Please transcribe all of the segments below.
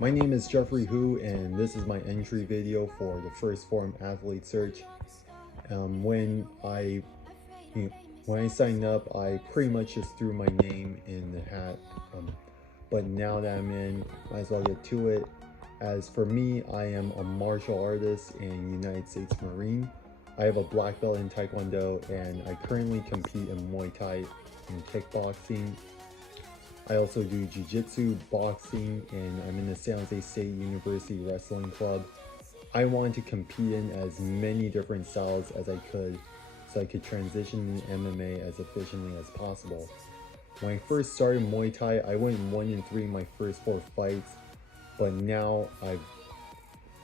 My name is Jeffrey Hu, and this is my entry video for the first Phorm Athlete Search. Um, when I you know, when I signed up, I pretty much just threw my name in the hat. But now that I'm in, might as well get to it. As for me, I am a martial artist and United States Marine. I have a black belt in Taekwondo, and I currently compete in Muay Thai and kickboxing. I also do jiu-jitsu, boxing, and I'm in the San Jose State University Wrestling Club. I wanted to compete in as many different styles as I could so I could transition to MMA as efficiently as possible. When I first started Muay Thai, I went 1-3 in my first 4 fights, but now I've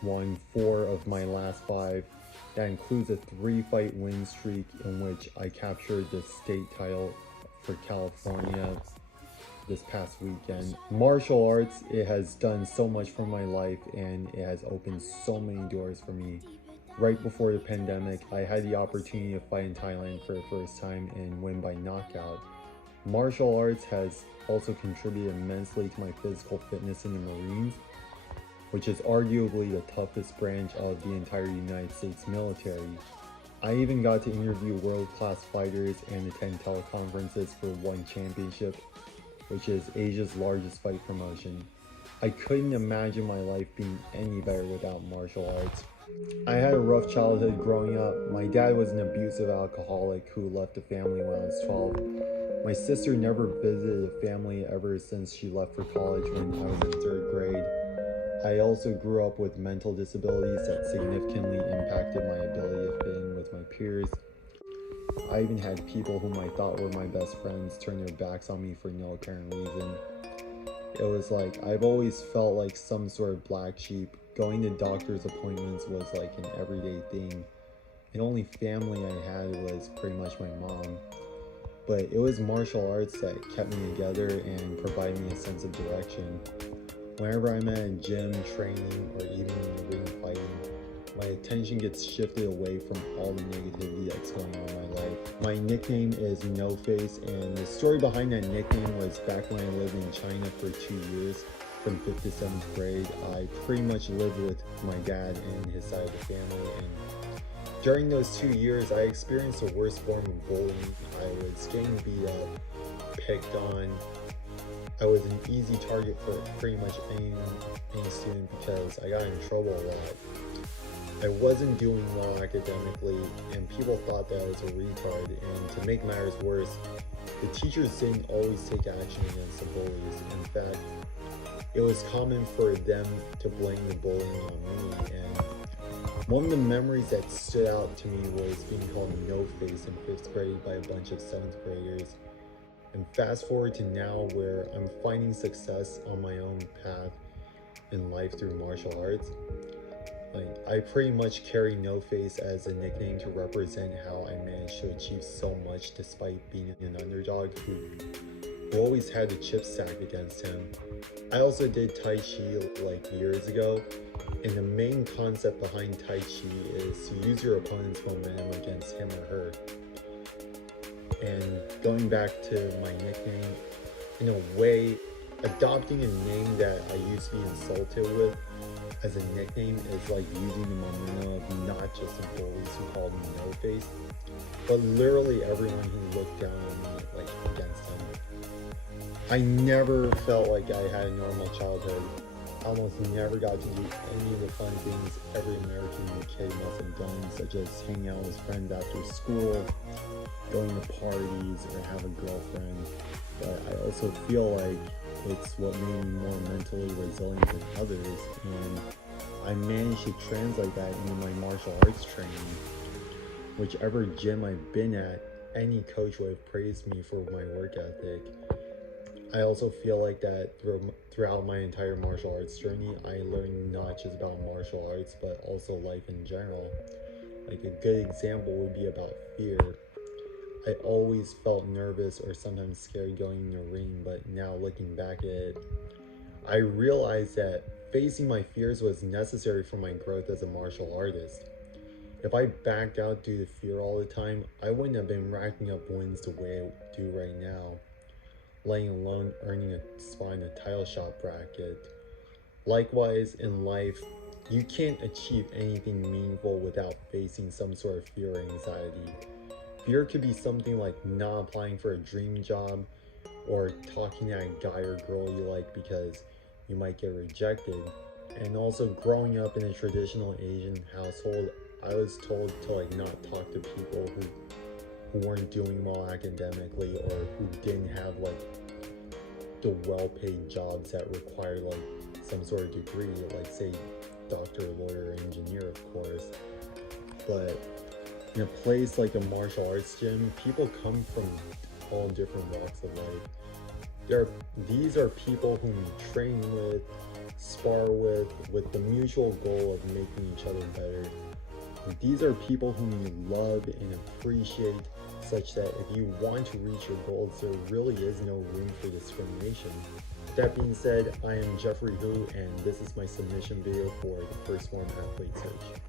won 4 of my last 5. That includes a 3-fight win streak in which I captured the state title for California this past weekend. Martial arts, it has done so much for my life and it has opened so many doors for me. Right before the pandemic, I had the opportunity to fight in Thailand for the first time and win by knockout. Martial arts has also contributed immensely to my physical fitness in the Marines, which is arguably the toughest branch of the entire United States military. I even got to interview world-class fighters and attend teleconferences for One Championship, which is Asia's largest fight promotion. I couldn't imagine my life being any better without martial arts. I had a rough childhood growing up. My dad was an abusive alcoholic who left the family when I was 12. My sister never visited the family ever since she left for college when I was in 3rd grade. I also grew up with mental disabilities that significantly impacted my ability to fit in with my peers. I even had people whom I thought were my best friends turn their backs on me for no apparent reason. It was like I've always felt like some sort of black sheep. Going to doctor's appointments was like an everyday thing. The only family I had was pretty much my mom. But it was martial arts that kept me together and provided me a sense of direction. Whenever I'm at a gym, training, or even in the ring fighting, my attention gets shifted away from all the negativity that's going on in my life. My nickname is No Face, and the story behind that nickname was back when I lived in China for 2 years, from 5th to 7th grade. I pretty much lived with my dad and his side of the family, and during those 2 years, I experienced the worst form of bullying. I was getting beat up, picked on. I was an easy target for pretty much any student because I got in trouble a lot. I wasn't doing well academically, and people thought that I was a retard, and to make matters worse, the teachers didn't always take action against the bullies. In fact, it was common for them to blame the bullying on me, and one of the memories that stood out to me was being called No Face in 5th grade by a bunch of 7th graders. And fast forward to now where I'm finding success on my own path in life through martial arts. I pretty much carry No Face as a nickname to represent how I managed to achieve so much despite being an underdog who always had the chip stacked against him. I also did Tai Chi like years ago, and the main concept behind Tai Chi is to use your opponent's momentum against him or her. And going back to my nickname, in a way, adopting a name that I used to be insulted with as a nickname is like using the momentum of not just the bullies who called me No Face, but literally everyone who looked down on me like against them. I never felt like I had a normal childhood. I almost never got to do any of the fun things every American kid must have done, such as hanging out with friends after school, going to parties, or have a girlfriend. But I also feel like it's what made me more mentally resilient than others, and I managed to translate that into my martial arts training. Whichever gym I've been at, any coach would have praised me for my work ethic. I also feel like that throughout my entire martial arts journey, I learned not just about martial arts, but also life in general. Like a good example would be about fear. I always felt nervous or sometimes scared going in the ring, but now looking back at it, I realized that facing my fears was necessary for my growth as a martial artist. If I backed out due to fear all the time, I wouldn't have been racking up wins the way I do right now, letting alone earning a spot in a title shot bracket. Likewise, in life, you can't achieve anything meaningful without facing some sort of fear or anxiety. Fear could be something like not applying for a dream job, or talking to a guy or girl you like because you might get rejected. And also, growing up in a traditional Asian household, I was told to like not talk to people who weren't doing well academically, or who didn't have like the well-paid jobs that require like some sort of degree, like say doctor, lawyer, engineer, of course. But in a place like a martial arts gym, people come from all different walks of life. These are people whom you train with, spar with the mutual goal of making each other better. These are people whom you love and appreciate, such that if you want to reach your goals, there really is no room for discrimination. That being said, I am Jeffrey Hu, and this is my submission video for the first Phorm Athlete Search.